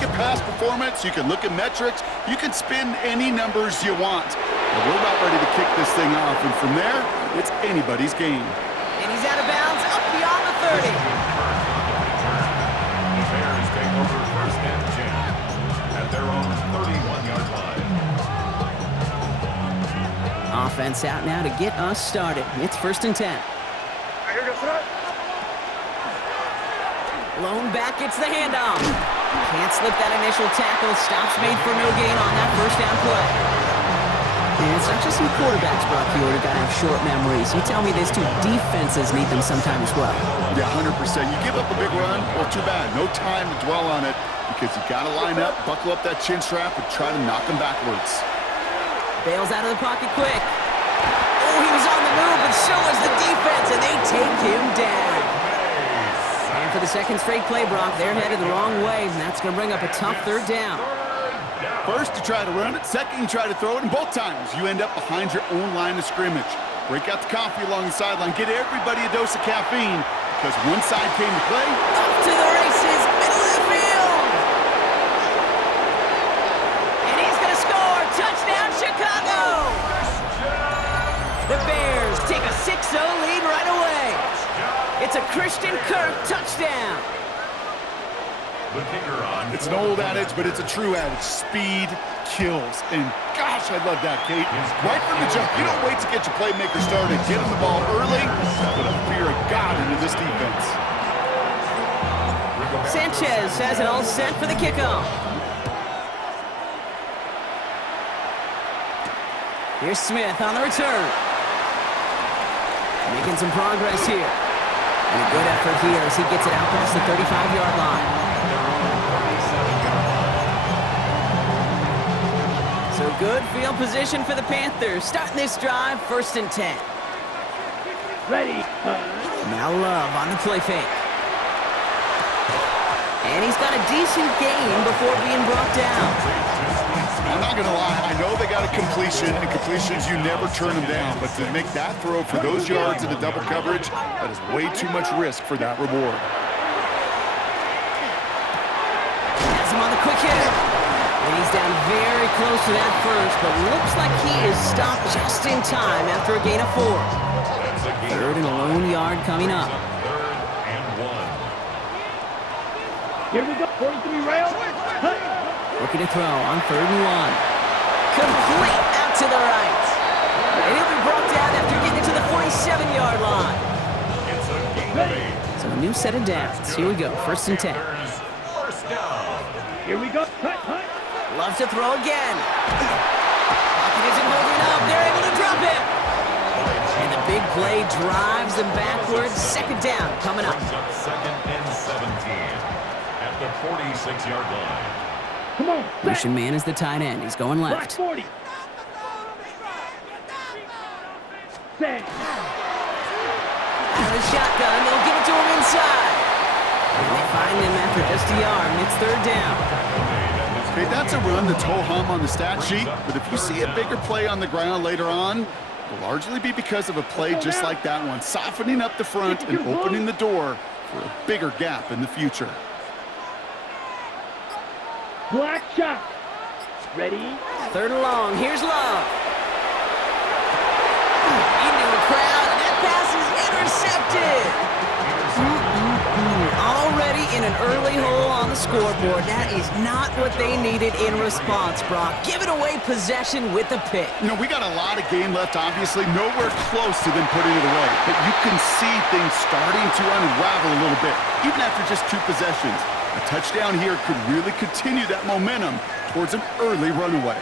look at past performance, you can look at metrics, you can spin any numbers you want. But we're about ready to kick this thing off, and from there, it's anybody's game. And he's out of bounds, up beyond the 30. The Bears take over first and 10 at their own 31-yard line. Offense out now to get us started. It's first and 10. Lone back gets the handoff. Can't slip that initial tackle. Stops made for no gain on that first down play. And it's not just some quarterbacks, Brock Huard, who got to have short memories. You tell me these two defenses need them sometime as well. Yeah, 100%. You give up a big run, well, too bad. No time to dwell on it because you got to line up, buckle up that chin strap, and try to knock them backwards. Bails out of the pocket quick. Oh, he was on the move, but so was the defense, and they take him down. And for the second straight play, Brock, they're headed the wrong way, and that's going to bring up a tough third down. First, you try to run it. Second, you try to throw it. And both times, you end up behind your own line of scrimmage. Break out the coffee along the sideline. Get everybody a dose of caffeine because one side came to play. Up to the races, middle of the field. And he's going to score. Touchdown, Chicago. The Bears take a 6-0 lead right away. It's a Christian Kirk touchdown. The kicker on. It's an old adage, but it's a true adage. Speed kills. And gosh, I love that, Kate. Right from the jump, you don't wait to get your playmaker started. Get him the ball early. Put a fear of God into this defense. Sanchez has it all set for the kickoff. Here's Smith on the return. Making some progress here. And a good effort here as he gets it out past the 35-yard line. So good field position for the Panthers. Starting this drive, first and 10. Ready. Now Love on the play fake. And he's got a decent gain before being brought down. I'm not going to lie. I know they got a completion, and completions, you never turn them down. But to make that throw for those yards in the double coverage, that is way too much risk for that reward. Has him on the quick hitter. And he's down very close to that first, but looks like he is stopped just in time after a gain of 4. Third and a lone yard coming up. Here we go. 43 rail. Looking to throw on third and 1. Complete out to the right. And he'll be brought down after getting to the 47-yard line. So a new set of downs. Here we go. First and 10. Here we go. Cut. Love to throw again. Pocket isn't holding up. They're able to drop it. And the big play drives them backwards. Second down coming up. Second and 17 at the 46-yard line. Come on. Motion man is the tight end. He's going Black left. 40. Set. Out of the shotgun. They'll give it to him inside. And they find him after just a yard. And it's third down. Okay, that's a run that's ho-hum on the stat sheet, but if you see a bigger play on the ground later on, it'll largely be because of a play just like that one, softening up the front and opening the door for a bigger gap in the future. Black shot. Ready. Third and long. Here's Love. Into the crowd, and that pass is intercepted. Already in an early hole on the scoreboard. That is not what they needed in response, Brock. Giving away possession with the pick. You know, we got a lot of game left, obviously. Nowhere close to them putting it away. But you can see things starting to unravel a little bit, even after just 2 possessions. A touchdown here could really continue that momentum towards an early runaway.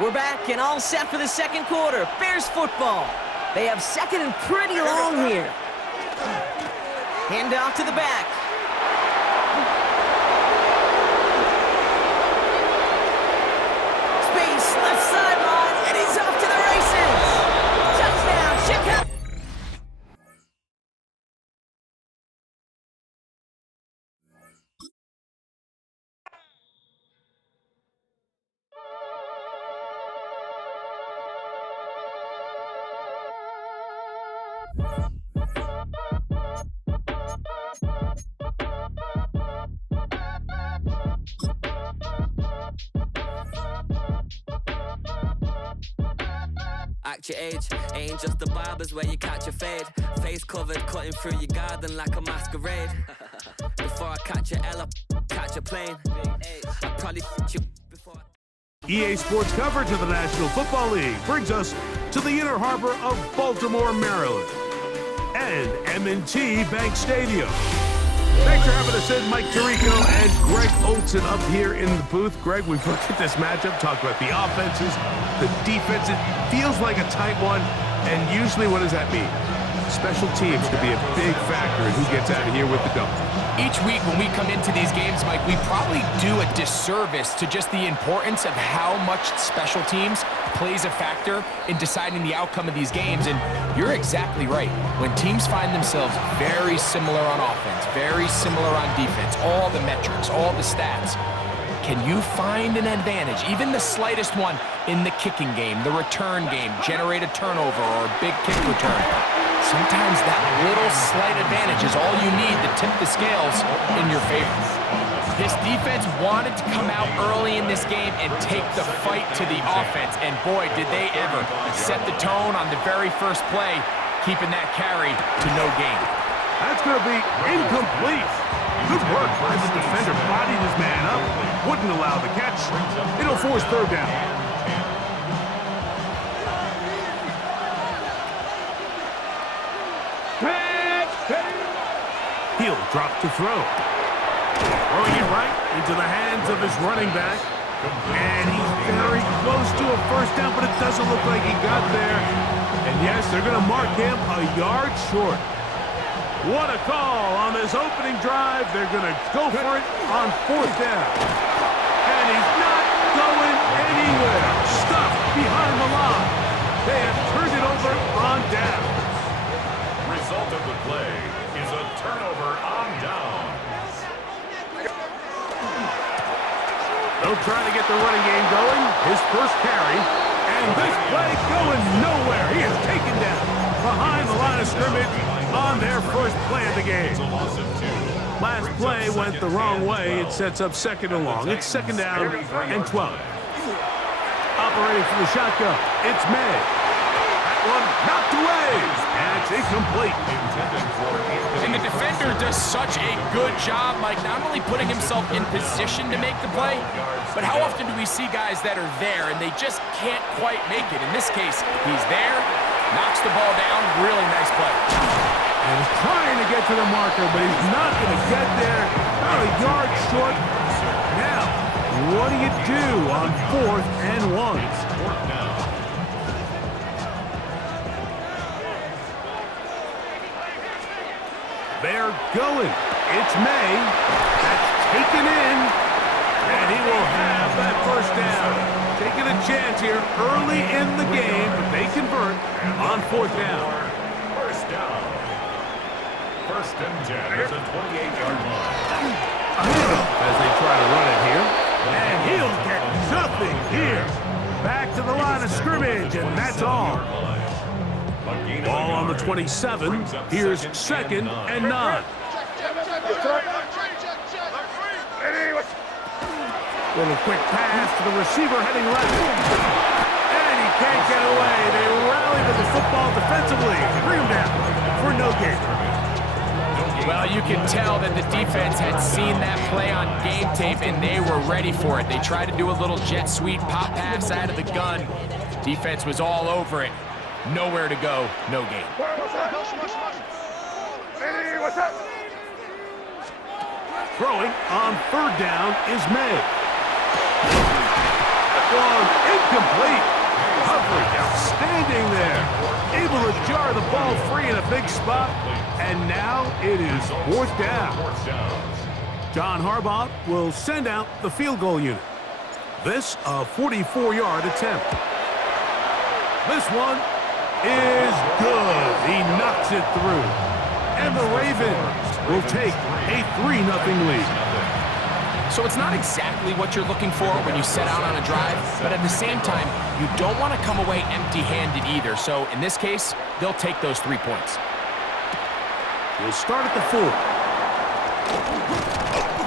We're back and all set for the second quarter. Bears football. They have second and pretty long here. Hand off to the back. Space, left sideline, and he's off to the races. Touchdown, Chicago. Act your age, ain't just the barbers where you catch a fade. Face covered, cutting through your garden like a masquerade. Before I catch a L up, catch a plane. I probably you before EA Sports coverage of the National Football League brings us to the Inner Harbor of Baltimore, Maryland, and M&T Bank Stadium. Thanks for having us in, Mike Tirico and Greg Olson up here in the booth. Greg, we've looked at this matchup, talked about the offenses, the defense. It feels like a tight one, and usually what does that mean? Special teams could be a big factor in who gets out of here with the double. Each week when we come into these games, Mike, we probably do a disservice to just the importance of how much special teams plays a factor in deciding the outcome of these games. And you're exactly right. When teams find themselves very similar on offense, very similar on defense, all the metrics, all the stats, can you find an advantage, even the slightest one, in the kicking game, the return game, generate a turnover or a big kick return? Sometimes that little slight advantage is all you need to tip the scales in your favor. This defense wanted to come out early in this game and take the fight to the offense, and boy, did they ever set the tone on the very first play, keeping that carry to no gain. That's going to be incomplete. Good work by the defender. Bodied his man up. Wouldn't allow the catch. It'll force third down. He'll drop to throw. Throwing it right into the hands of his running back. And he's very close to a first down, but it doesn't look like he got there. And yes, they're going to mark him a yard short. What a call on this opening drive. They're going to go for it on fourth down. And he's not going anywhere. Stuffed behind the line. They have turned it over on downs. Result of the play is a turnover on down. They'll try to get the running game going. His first carry. And this play going nowhere. He is taken down behind the line of scrimmage on their first play of the game. Last play went the wrong way. It sets up second and long. It's second down and 12. Operating from the shotgun, it's May. That one knocked away. And it's incomplete. And the defender does such a good job, Mike, not only putting himself in position to make the play, but how often do we see guys that are there and they just can't quite make it? In this case, he's there, knocks the ball down, really nice play. And he's trying to get to the marker, but he's not going to get there. About a yard short. Now, what do you do on 4th and 1? They're going. It's May. That's taken in. And he will have that first down. Taking a chance here early in the game, but they convert on 4th down. First down. First and 10 at the 28-yard line. As they try to run it here. And he'll get nothing here. Back to the line of scrimmage, and that's all. Ball on the 27. Here's second and 9. Little quick pass to the receiver heading left. And he can't get away. They rally to the football defensively. Bring him down for no gain. Well, you can tell that the defense had seen that play on game tape, and they were ready for it. They tried to do a little jet sweep pop pass out of the gun. Defense was all over it. Nowhere to go, no gain. Throwing on 3rd down is May. One incomplete. Coverage outstanding there. Able to jar the ball free in a big spot. And now it is 4th down. John Harbaugh will send out the field goal unit. This a 44-yard attempt. This one is good. He knocks it through. And the Ravens will take a 3-0 lead. So it's not exactly what you're looking for when you set out on a drive, but at the same time, you don't want to come away empty-handed either. So in this case, they'll take those 3 points. He'll start at the 4.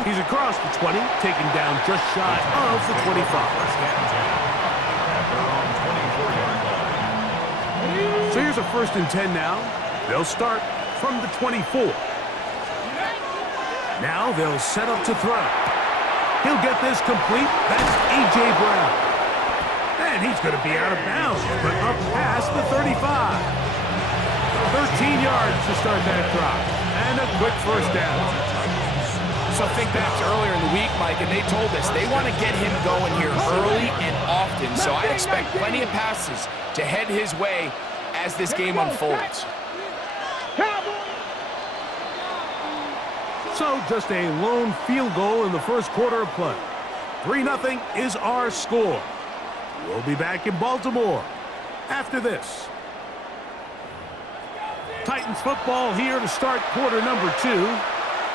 He's across the 20, taken down just shy of the 25. First and 10 at their own 24-yard line. So here's a 1st and 10 now. They'll start from the 24. Now they'll set up to throw. He'll get this complete. That's A.J. Brown. And he's going to be out of bounds, but up past the 35. 13 yards to start that drive. And a quick 1st down. So think back to earlier in the week, Mike, and they told us they want to get him going here early and often. So I expect plenty of passes to head his way as this game unfolds. So just a lone field goal in the first quarter of play. 3-0 is our score. We'll be back in Baltimore after this. Titans football here to start quarter number 2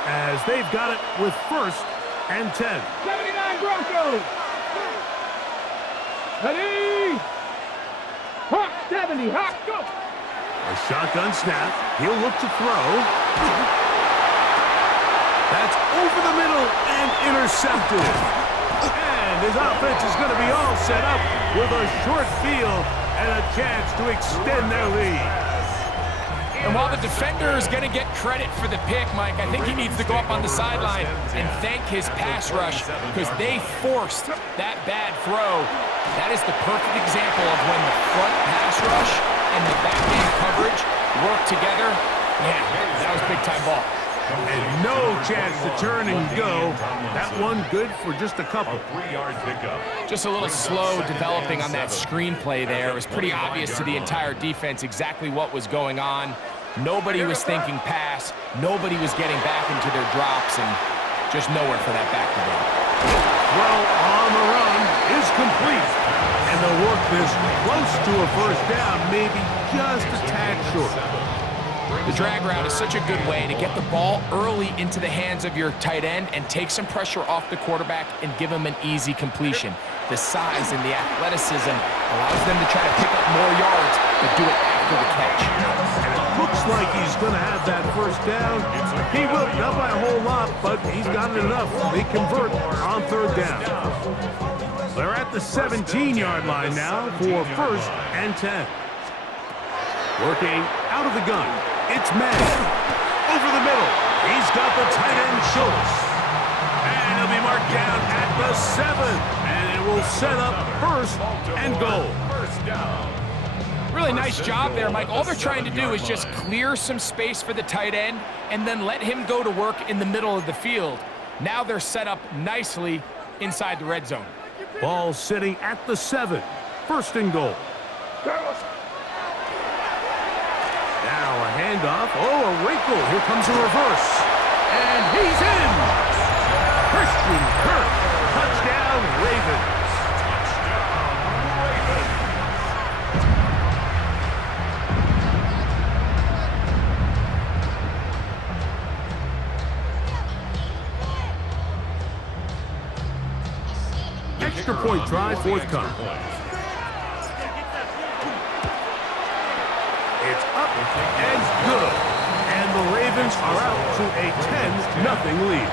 as they've got it with 1st and 10. 79 Broncos. Ready? Hawk 70. Hawk, go. A shotgun snap. He'll look to throw. That's over the middle and intercepted. And his offense is going to be all set up with a short field and a chance to extend their lead. And while the defender is going to get credit for the pick, Mike, I think he needs to go up on the sideline and thank his pass rush because they forced that bad throw. That is the perfect example of when the front pass rush and the back end coverage work together. Man, that was big-time ball. And no chance to turn and go. That one good for just a couple. A 3-yard pickup. Just a little slow developing on that screenplay there. It was pretty obvious to the entire defense exactly what was going on. Nobody was thinking pass. Nobody was getting back into their drops, and just nowhere for that back to go. Well, on the run is complete. And they'll work this close to a 1st down, maybe just a tad short. The drag route is such a good way to get the ball early into the hands of your tight end and take some pressure off the quarterback and give him an easy completion. The size and the athleticism allows them to try to pick up more yards, but do it after the catch. And it looks like he's going to have that 1st down. He will, not by a whole lot, but he's got it enough. They convert on 3rd down. They're at the 17-yard line now for 1st and 10. Working out of the gun. It's Manning. Over the middle. He's got the tight end Schultz. And he'll be marked down at the 7. And it will set up 1st and goal. 1st down. Really nice job there, Mike. All they're trying to do is just clear some space for the tight end and then let him go to work in the middle of the field. Now they're set up nicely inside the red zone. Ball sitting at the 7. 1st and goal. Now a handoff. Oh, a wrinkle. Here comes a reverse. And he's in. Christian Kirk. Touchdown, Ravens. Extra point try forthcoming. It's up and good. And the Ravens are out to a 10-0 lead.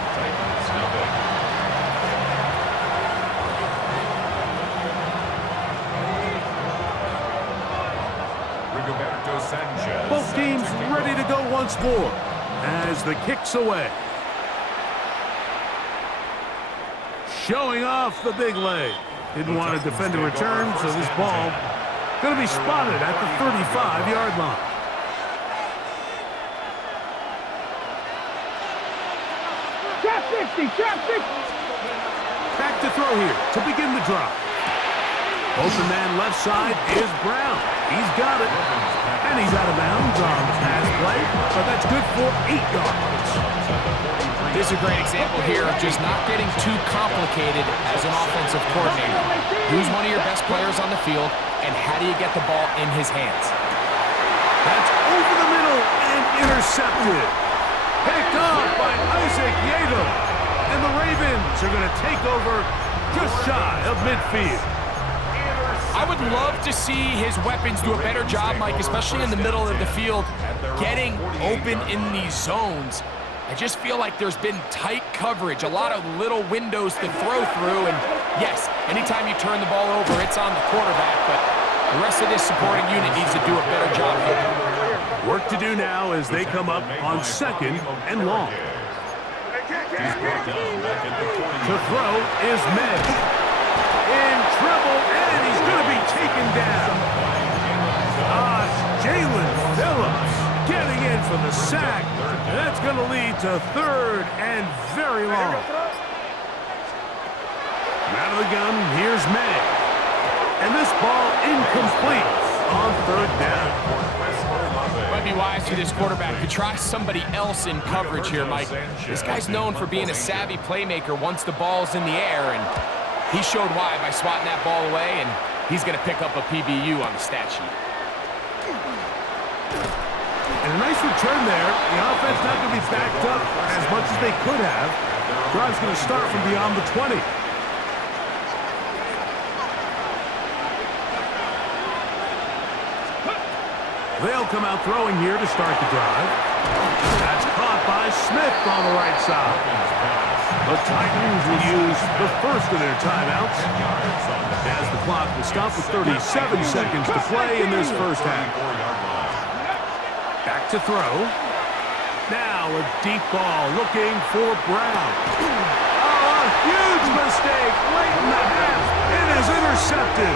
Rigoberto Sanchez. Both teams ready to go once more as the kick's away. Showing off the big leg. Didn't want to defend a return, so this ball going to be spotted at the 35-yard line. Trap 60, trap 60. Back to throw here to begin the drive. Open man left side is Brown. He's got it. And he's out of bounds on the pass play, but that's good for 8 yards. This is a great example here of just not getting too complicated as an offensive coordinator. Who's one of your best players on the field, and how do you get the ball in his hands? That's over the middle and intercepted. Picked off by Isaac Yato. And the Ravens are going to take over just shy of midfield. I would love to see his weapons do a better job, Mike, especially in the middle of the field, getting open in these zones. I just feel like there's been tight coverage, a lot of little windows to throw through, and yes, anytime you turn the ball over, it's on the quarterback, but the rest of this supporting unit needs to do a better job here. Work to do now as they come up on 2nd and long. To throw is May. In trouble, and he's going to be taken down. Jalen Phillips getting in for the sack. And that's going to lead to 3rd and very long. Out of the gun, here's May. And this ball incomplete on 3rd down. Might be wise for this quarterback to try somebody else in coverage here, Mike. This guy's known for being a savvy playmaker once the ball's in the air, and he showed why by swatting that ball away, and he's going to pick up a PBU on the stat sheet. And a nice return there. The offense not going to be backed up as much as they could have. Drive's going to start from beyond the 20. They'll come out throwing here to start the drive. That's caught by Smith on the right side. The Titans will use the first of their timeouts as the clock will stop with 37 seconds to play in this first half. Back to throw. Now a deep ball looking for Brown. Oh, a huge mistake late in the half. It is intercepted.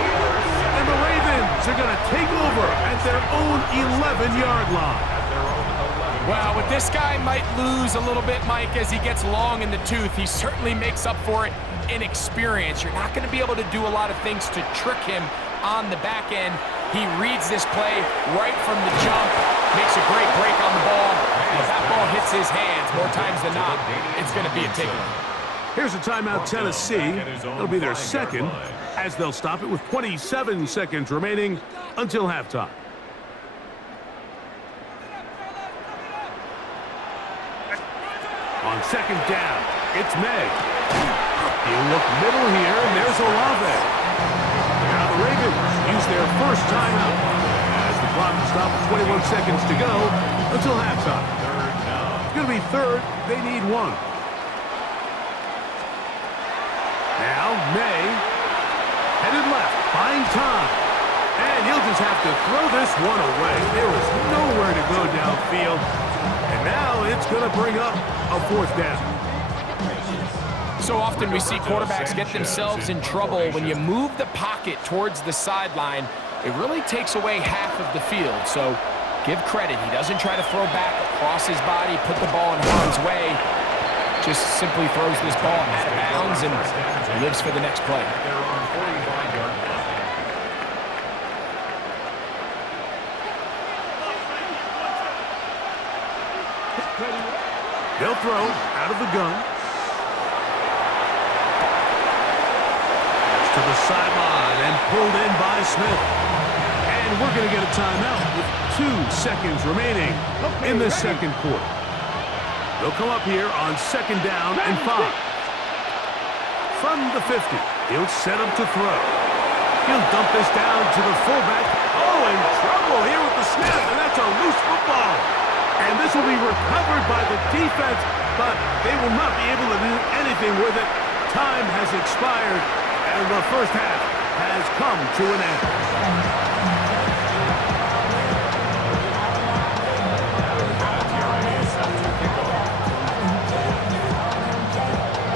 And the Ravens are going to take over at their own 11-yard line. Well, with this guy might lose a little bit, Mike, as he gets long in the tooth. He certainly makes up for it in experience. You're not going to be able to do a lot of things to trick him on the back end. He reads this play right from the jump, makes a great break on the ball. And if that ball hits his hands more times than not, it's going to be a takeaway. Here's a timeout, Tennessee. It'll be their second, as they'll stop it with 27 seconds remaining until halftime. On 2nd down, it's May. He'll look middle here, and there's Olave. Now the Ravens use their first timeout as the clock will stop with 21 seconds to go until halftime. It's going to be 3rd. They need 1. Now May, headed left, buying time. And he'll just have to throw this one away. There is nowhere to go downfield. And now it's going to bring up a 4th down. So often we see quarterbacks get themselves in trouble when you move the pocket towards the sideline. It really takes away half of the field. So give credit. He doesn't try to throw back across his body, put the ball in harm's way. Just simply throws this ball out of bounds and lives for the next play. They'll throw out of the gun. That's to the sideline and pulled in by Smith. And we're going to get a timeout with 2 seconds remaining in the second quarter. They'll come up here on 2nd down and 5. From the 50, he'll set him to throw. He'll dump this down to the fullback. Oh, in trouble here with the snap, and that's a loose football. And this will be recovered by the defense, but they will not be able to do anything with it. Time has expired, and the first half has come to an end.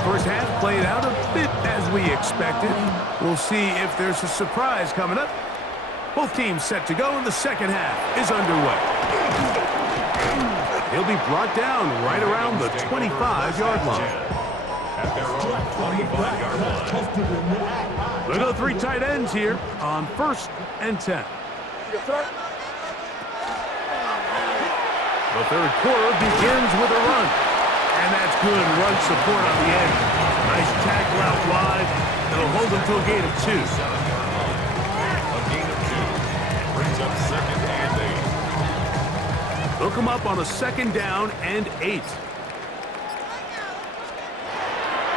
First half played out a bit as we expected. We'll see if there's a surprise coming up. Both teams set to go, and the second half is underway. He'll be brought down right around the 25-yard line. At their own 25-yard line. We'll go 3 tight ends here on 1st and 10. The third quarter begins with a run. And that's good run support on the edge. Nice tackle out wide. It'll hold them to a gain of 2. A gain of 2. Brings up 2nd and 8. They'll come up on a 2nd down and 8.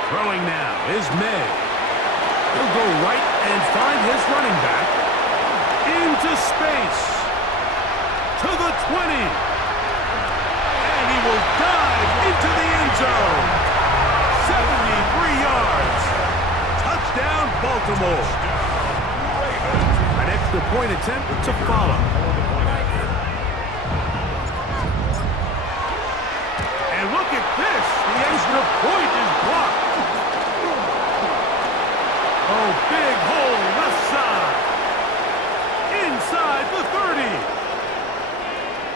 Throwing now is May. He'll go right and find his running back. into space. To the 20. And he will dive into the end zone. 73 yards. Touchdown, Baltimore. An extra point attempt to follow. And look at this. The extra point is blocked. Oh, big hole left side. Inside the 30.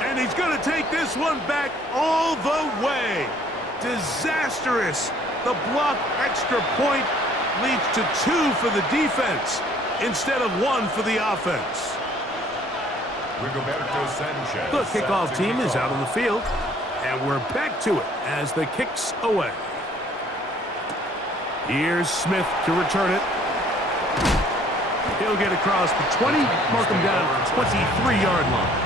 And he's going to take this one back all the way. Disastrous. The blocked extra point leads to 2 for the defense instead of 1 for the offense. Rigoberto Sanchez. The kickoff team is out on the field, and we're back to it as the kick's away. Here's Smith to return it. He'll get across the 20, mark him down at the 23-yard line.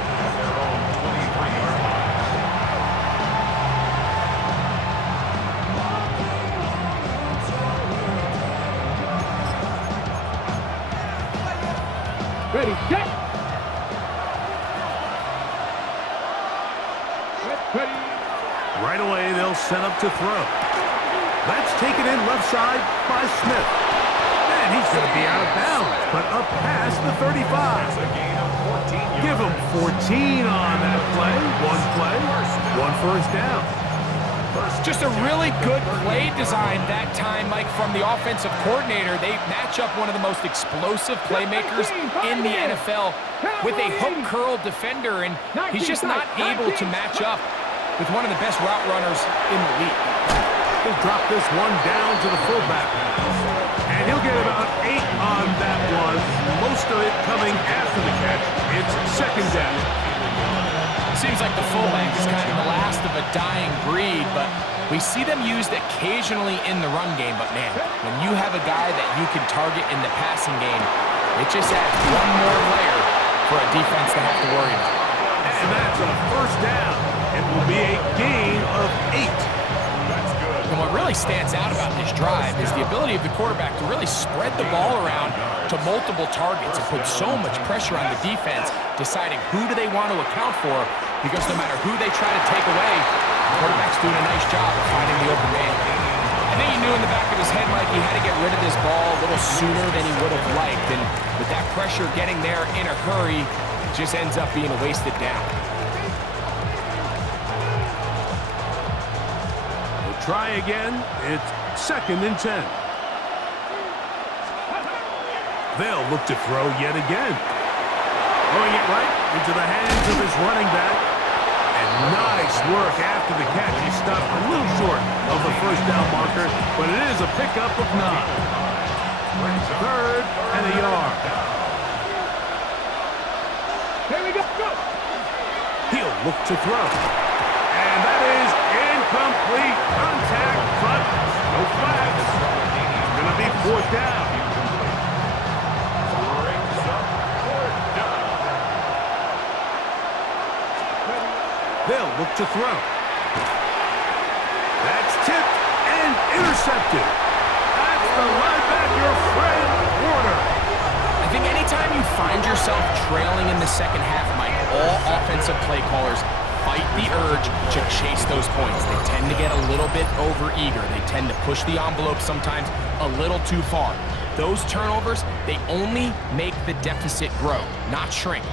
Ready, set. Ready. Right away, they'll set up to throw. That's taken in left side by Smith. And he's going to be out of bounds, but up past the 35. Give him 14 on that play. 1 first down. Just a really good play design that time, Mike, from the offensive coordinator. They match up one of the most explosive playmakers in the NFL with a hook curl defender, and he's just not able to match up with one of the best route runners in the league. He'll drop this one down to the fullback. And he'll get about 8 on that one. Most of it coming after the catch. It's second down. Seems like the fullback is kind of the last of a dying breed, but we see them used occasionally in the run game. But man, when you have a guy that you can target in the passing game, it just adds one more layer for a defense to have to worry about. And that's a first down. It will be a gain of 8. And what really stands out about this drive is the ability of the quarterback to really spread the ball around to multiple targets and put so much pressure on the defense, deciding who do they want to account for, because no matter who they try to take away, the quarterback's doing a nice job of finding the open man. I think he knew in the back of his head, Mike, he had to get rid of this ball a little sooner than he would have liked, and with that pressure getting there in a hurry, it just ends up being a wasted down. Try again. It's second and 10. They'll look to throw yet again. Throwing it right into the hands of his running back. And nice work after the catch. He stopped a little short of the first down marker, but it is a pickup of 9. Third and a yard. Here we go. Go. He'll look to throw. And that is incomplete. Contact, but no flags. It's going to be 4th down. They'll look to throw. That's tipped and intercepted. That's the linebacker, Fred Warner. I think anytime you find yourself trailing in the second half, Mike, all offensive play callers fight the urge to chase those points. They tend to get a little bit overeager. They tend to push the envelope sometimes a little too far. Those turnovers, they only make the deficit grow, not shrink.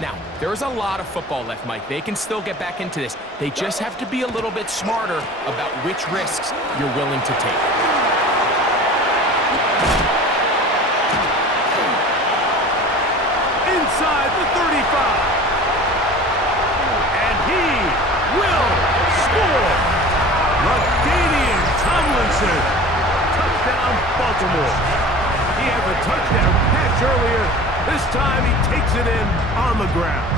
Now, there's a lot of football left, Mike. They can still get back into this. They just have to be a little bit smarter about which risks you're willing to take. Inside the 35. And he will score. LaDainian Tomlinson. Touchdown, Baltimore. He had the touchdown catch earlier. This time he takes it in on the ground.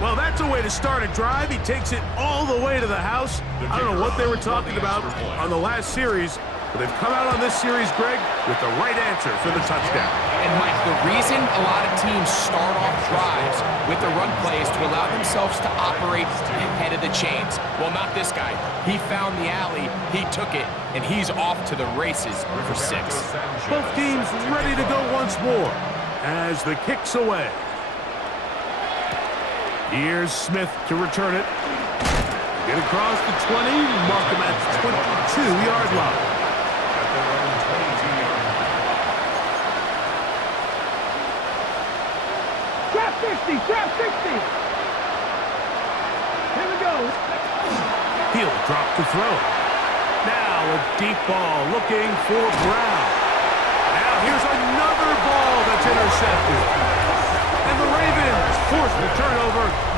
Well, that's a way to start a drive. He takes it all the way to the house. I don't know what they were talking about on the last series, but they've come out on this series, Greg, with the right answer for the touchdown. And Mike, the reason a lot of teams start off drives with the run play is to allow themselves to operate ahead of the chains. Well, not this guy. He found the alley, he took it, and he's off to the races for 6. Both teams ready to go once more. as the kick's away. Here's Smith to return it. Get across the 20, mark him at 22-yard line. At their own 22-yard line. Trap 60, trap 60. Here we go. He'll drop to throw. Now a deep ball looking for Brown. Now here's another ball that's intercepted. And the Ravens force the turnover